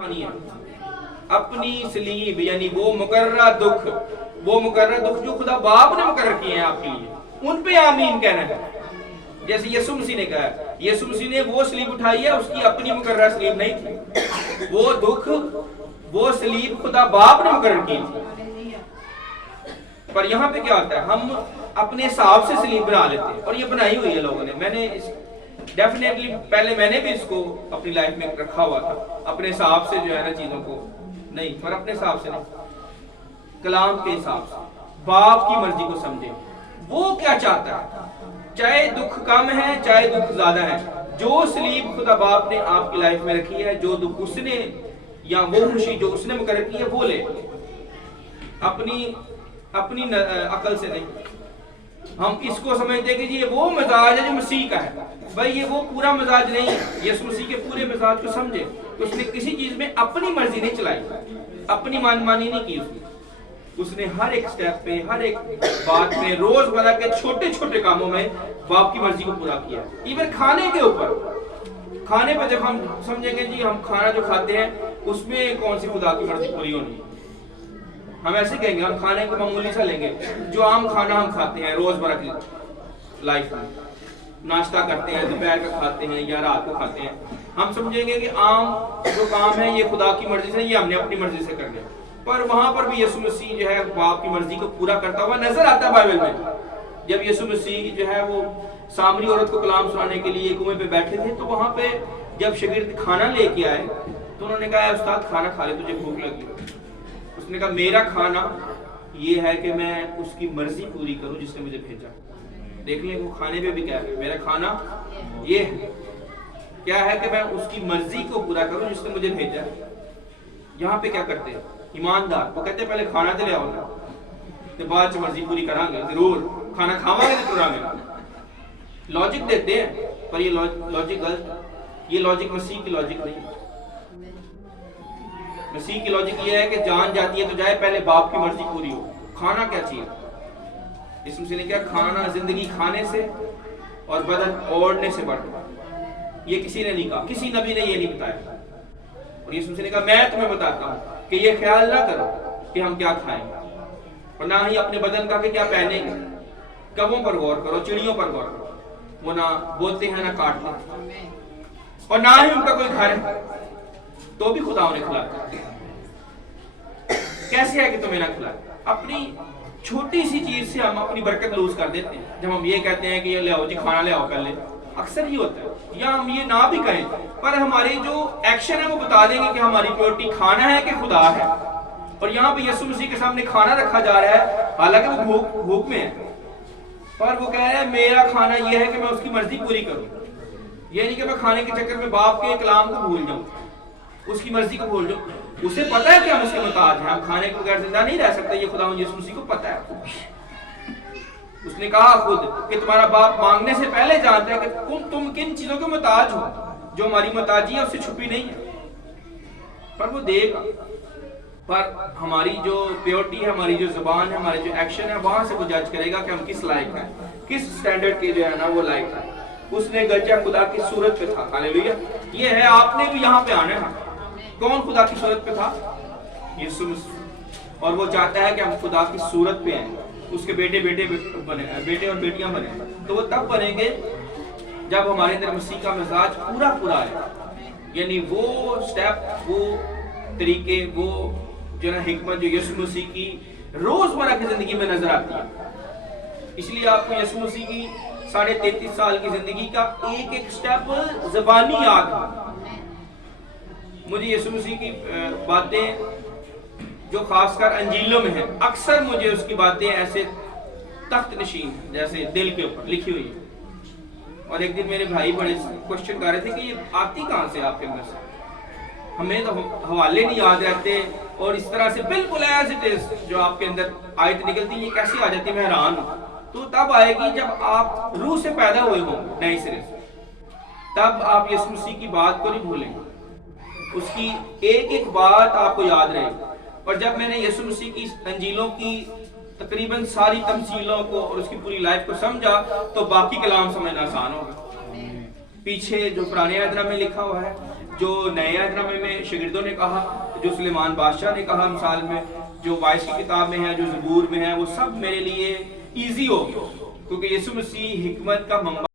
ہے اپنی سلیب یعنی وہ مقررہ دکھ جو خدا باپ نے مقرر کیے ہیں آپ کے لیے، ان پہ آمین کہنا ہے۔ جیسے یسوع مسیح نے کہا ہے، یسوع مسیح نے وہ سلیب اٹھائی ہے، اس کی اپنی مقررہ سلیب نہیں تھی، وہ دکھ وہ سلیب خدا باپ نے مقرر کی تھی۔ پر یہاں پہ کیا ہوتا ہے، ہم اپنے حساب سے سلیب بنا لیتے ہیں، اور یہ بنائی ہوئی ہے لوگوں نے۔ میں نے ڈیفینیٹلی پہلے میں نے بھی اس کو اپنی لائف میں رکھا ہوا تھا، اپنے حساب سے جو ہے نا چیزوں کو نہیں، پر اپنے حساب سے نہیں، کلام کے حساب سے باپ کی مرضی کو سمجھے، وہ کیا چاہتا ہے، چاہے دکھ کم ہے چاہے دکھ زیادہ ہے، جو سلیب خدا باپ نے آپ کی لائف میں رکھی ہے، جو دکھ اس نے یا وہ خوشی جو اس نے مقرر کی ہے وہ لے، اپنی عقل سے نہیں۔ ہم اس کو سمجھتے کہ یہ وہ مزاج ہے جو مسیح کا ہے، بھائی یہ وہ پورا مزاج نہیں ہے۔ یسوع مسیح کے پورے مزاج کو سمجھے تو اس نے کسی چیز میں اپنی مرضی نہیں چلائی، اپنی مان مانی نہیں کی، اس نے ہر ایک سٹیپ پہ، ہر ایک بات میں، روزمرہ کے چھوٹے چھوٹے کاموں میں باپ کی مرضی کو پورا کیا۔ ایون کھانے کے اوپر، کھانے پہ جب ہم سمجھیں گے جی ہم کھانا جو کھاتے ہیں اس میں کون سی خدا کی مرضی پوری ہونی ہے، ہم ایسے کہیں گے، ہم کھانے کو معمولی سا لیں گے، جو عام کھانا ہم کھاتے ہیں روزمرہ کی لائف میں، ناشتہ کرتے ہیں، دوپہر کا کھاتے ہیں یا رات کو کھاتے ہیں، ہم سمجھیں گے کہ عام جو کام ہے یہ خدا کی مرضی سے، یہ ہم نے اپنی مرضی سے کر لیا۔ پر وہاں پر بھی یسوع مسیح جو ہے باپ کی مرضی کو پورا کرتا ہوا نظر آتا ہے بائبل میں۔ جب یسوع مسیح جو ہے وہ سامری عورت کو کلام سنانے کے لیے کنویں پہ بیٹھے تھے، تو وہاں پہ جب شاگرد کھانا لے کے آئے تو انہوں نے کہا اے استاد کھانا کھا لے، تجھے بھوک لگی۔ اس نے کہا میرا کھانا یہ ہے کہ میں اس کی مرضی پوری کروں جس نے مجھے بھیجا۔ دیکھ لیں وہ کھانے پہ بھی کہہ رہے ہیں، میرا کھانا یہ ہے، کیا ہے کہ میں اس کی مرضی کو پورا کروں جس نے مجھے بھیجا۔ یہاں پہ کیا کرتے ہیں ایماندار، وہ کہتے ہیں پہلے کھانا تو لے آؤ نا، تو بعد مرضی پوری کریں گے، ضرور کھانا کھاواں گے تو کریں گے، لاجک دیتے ہیں۔ پر یہ لاجک غلط، یہ لاجک مسیح کی لاجک نہیں۔ مسیح کی لاجک یہ ہے کہ جان جاتی ہے تو جائے، پہلے باپ کی مرضی پوری ہو۔ کھانا کیا چیز، اس میں سے نے کیا، کھانا زندگی کھانے سے اور بدن اوڑھنے سے بڑھتا ہے۔ یہ کسی نے نہیں کہا، کسی نبی نے یہ نہیں بتایا۔ اور یسوع نے کہا میں تمہیں بتاتا ہوں کہ یہ خیال نہ کرو کہ ہم کیا کھائیں گے، اور نہ ہی اپنے بدن کا کہ کیا پہنیں گے۔ کبوں پر غور کرو، چڑیوں پر غور کرو، وہ نہ بولتے ہیں نہ کاٹتے ہیں، اور نہ ہی ان کا کوئی گھر ہے، تو بھی خدا انہیں کھلاتا ہے۔ کیسے ہے کہ تمہیں نہ کھلائے؟ اپنی چھوٹی سی چیز سے ہم اپنی برکت لوز کر دیتے ہیں۔ جب ہم یہ کہتے ہیں کہ یہ لے آؤ جی کھانا لے آؤ پہلے، اکثر یہ ہوتا ہے، یا ہم یہ نہ بھی کہیں پر ہماری جو ایکشن ہے وہ بتا دیں گے کہ ہماری پریورٹی کھانا ہے کہ خدا ہے۔ اور یہاں پہ یسوع مسیح کے سامنے کھانا رکھا جا رہا ہے، حالانکہ وہ بھوک میں ہے، پر وہ کہہ رہا ہے میرا کھانا یہ ہے کہ میں اس کی مرضی پوری کروں۔ یہ نہیں کہ میں کھانے کے چکر میں باپ کے کلام کو بھول جاؤں، اس کی مرضی کو بھول جاؤں۔ اسے پتا ہے کہ ہم اس کے محتاج ہیں، ہم کھانے کے بغیر زندہ نہیں رہ سکتے، یہ خدا یسوع مسیح کو پتا ہے۔ اس نے کہا خود کہ تمہارا باپ مانگنے سے پہلے جانتا ہے کہ تم کن چیزوں کے محتاج ہو، جو ہماری محتاجی ہے اس سے چھپی نہیں ہے، پر وہ دے گا۔ پر ہماری جو پیورٹی ہے، ہماری جو زبان ہے، ہمارے جو ایکشن ہے، وہاں سے وہ جج کرے گا کہ ہم کس لائق ہیں، کس سٹینڈرڈ کے جو ہے نا وہ لائق ہے۔ اس نے گرچہ خدا کی صورت پہ تھا، ہاللیلویہ، یہ ہے آپ نے بھی یہاں پہ آنا ہے۔ کون خدا کی صورت پہ تھا؟ یسوع مسیح، اور وہ چاہتا ہے کہ ہم خدا کی صورت پہ آئیں، اس کے بیٹے اور بیٹیاں بنے۔ تو وہ تب بنیں گے جب ہمارے اندر مسیح کا مزاج پورا ہے، یعنی وہ سٹیپ، وہ طریقے، وہ جو نا حکمت جو یسوع مسیح کی روزمرہ کی زندگی میں نظر آتی ہے۔ اس لیے آپ کو یسوع مسیح کی 33.5 سال کی زندگی کا ایک ایک سٹیپ زبانی یاد ہے۔ مجھے یسوع مسیح کی باتیں جو خاص کر انجیلوں میں ہیں، اکثر مجھے اس کی باتیں ایسے تخت نشین جیسے دل کے اوپر لکھی ہوئی ہیں۔ اور ایک دن میرے بھائی بڑے کوشچن کر رہے تھے کہ یہ آتی کہاں سے آپ کے اندر سے، ہمیں تو حوالے نہیں یاد رہتے، اور اس طرح سے بالکل ایز اٹ از جو آپ کے اندر آیت نکلتی یہ کیسی آ جاتی، میں حیران ہوں۔ تو تب آئے گی جب آپ روح سے پیدا ہوئے ہوں نئے سرے سے، تب آپ یسوع مسیح کی بات کو نہیں بھولیں گے، اس کی ایک ایک بات آپ کو یاد رہے گی۔ اور جب میں نے یسوع مسیح کی انجیلوں کی تقریباً ساری تمثیلوں کو اور اس کی پوری لائف کو سمجھا تو باقی کلام سمجھنا آسان ہوگا۔ پیچھے جو پرانے عہد میں لکھا ہوا ہے، جو نئے عہدنامے میں شاگردوں نے کہا، جو سلیمان بادشاہ نے کہا مثال میں، جو وائس کی کتاب میں ہے، جو زبور میں ہے، وہ سب میرے لیے ایزی ہو گیا، کیونکہ یسوع مسیح حکمت کا منبع